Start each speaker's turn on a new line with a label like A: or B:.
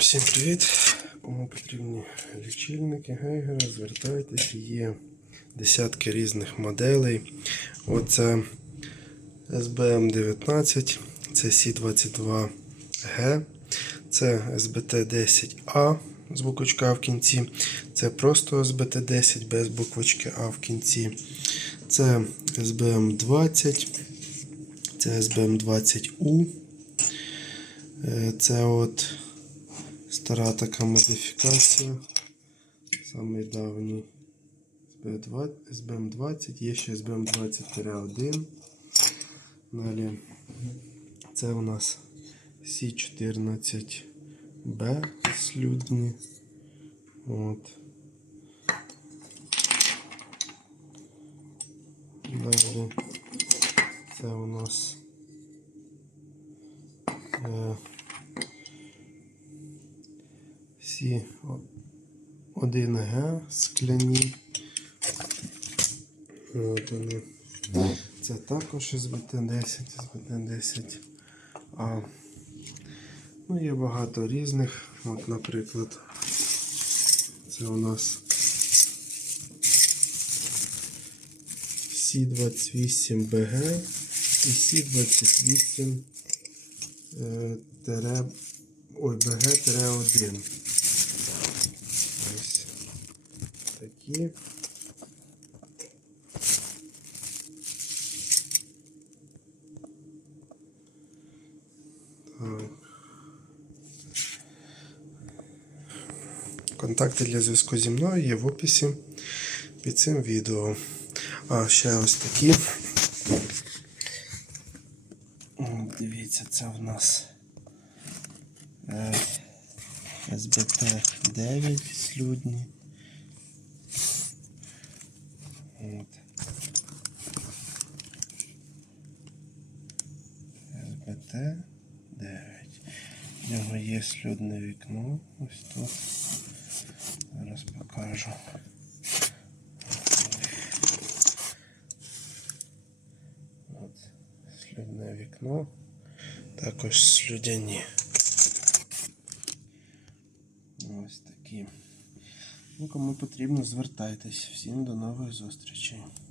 A: Всім привіт! Кому потрібні лічильники Гейгера, звертайтесь, є десятки різних моделей. Оце SBM19, це C22G, це SBT10A з буквочка А в кінці, це просто SBT10 без буквочки А в кінці, це SBM20, це SBM20U. Е, це от Стара така модифікація. саме давній СБМ 20 є ще SBM20-1. Далі це у нас С 14 Б. слюдні. От. Далі це у нас е, всі 1Г скляні. От вони. Це також СБТ-10, БТ 10 А ну, є багато різних. От, Наприклад, це у нас Сі28БГ і Сі28 е, БГ-1 такі. Контакти для зв'язку зі мною є в описі під цим відео. А ще ось такі. Дивіться, це в нас е, СБТ 9 слюдні. ПТ-9. В нього є слюдне вікно. Ось тут. Зараз покажу. От, слюдне вікно. Також слюдяні. Ось такі. Ну, кому потрібно, звертайтесь. Всім до нових зустрічей.